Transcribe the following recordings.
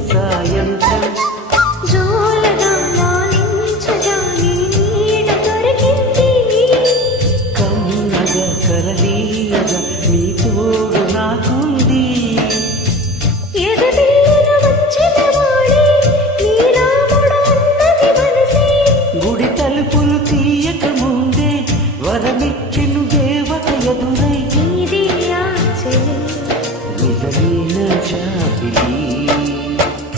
చేసేను సాయంత్రం జోలగా లాలించగా నీ నీడ దొరికింది కమ్మగా కలలీయగా నీ తోడు నాకుంది ఎదదిల్లున వచ్చిన వాడే నీ రాముడు అన్నది మనసే గుడి తలుపులు తీయక ముందే వరమిచ్చెను దేవత ఎదురై నీదే ఆచలి నిజమైన చాపిలి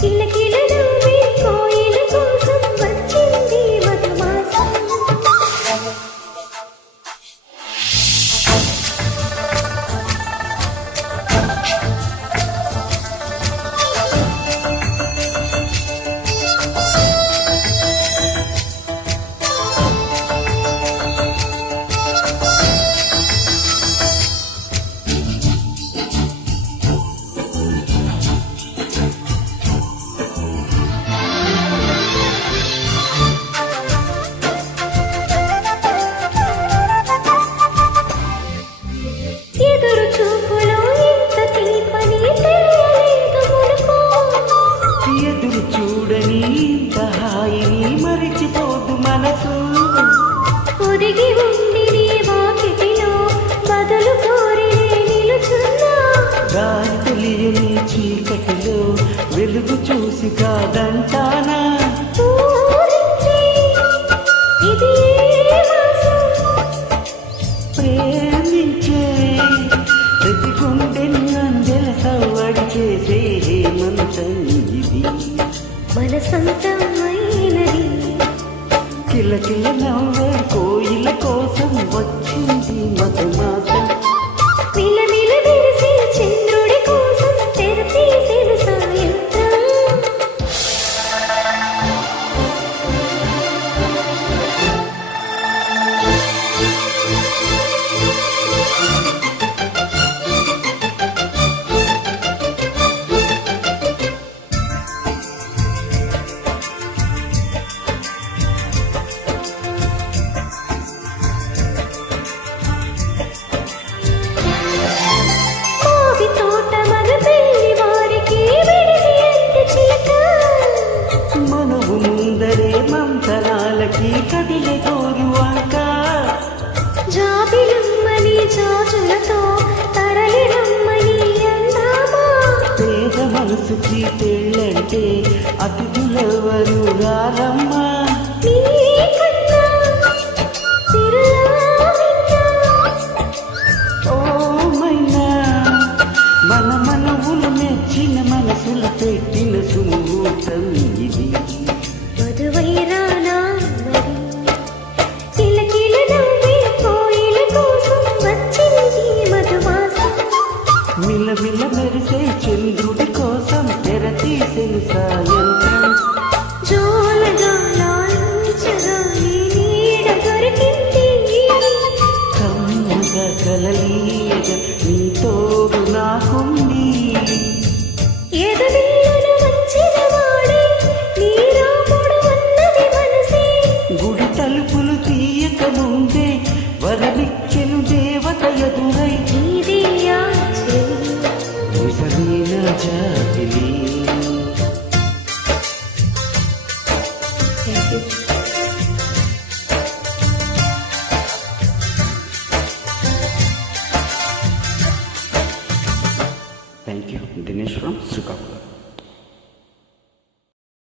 కిలకిల నవ్వే కోయిల కోసం వచ్చింది మధుమాసం ఎదురు చూపులో ఇంత తీపని తెలియలేదు మునుపు ఎదురు చూడని ఇంత హాయిని మరిచిపోదు మనసు ఒదిగి ఉండి నీ వాకిటిలో బదులు కోరి నిలుచున్నా దారి తెలియని చీకటిలో వెలుగు చూసి కాదంటానా ఊరింది ఇది ఏ మాసం ప్రేమించే ప్రతి గుండెని అందెల సవ్వడి చేసే హేమంతం ఇది మనసంతమైనది కిలకిల నవ్వే కోయిల కోసం వచ్చింది మధుమాసం మిలమిల మెరిసే చంద్రుడి కోసం తెర తీసిన సాయంత్రం మావి తోట మగ పెళ్లి వారికి విడిది ఎంత చిలక మనవు ముందరే మంతరాలకి కదిలే కోరువాక జాబిలమ్మని జాజులతో తరలి రమ్మని అందామా పేద మనసుకి పెళ్ళంటే అతిథులెవరు రారమ్మా నీ కన్నా తిరులావిన్నా ఓ మైనా మన మనవులు మెచ్చిన మనసులు పెట్టిన సుముహూర్తం ఇది మధువైరానా మరి కిలకిల నవ్వే కోయిల కోసం వచ్చింది మధుమాసం మిలమిల మెరిసే చంద్రుడి కోసం తెర తీసెను సాయంత్రం జోలగా లాలించగా నీ నీడ దొరికింది కమ్మగా కలలీయగా నీ తోడు నాకుంది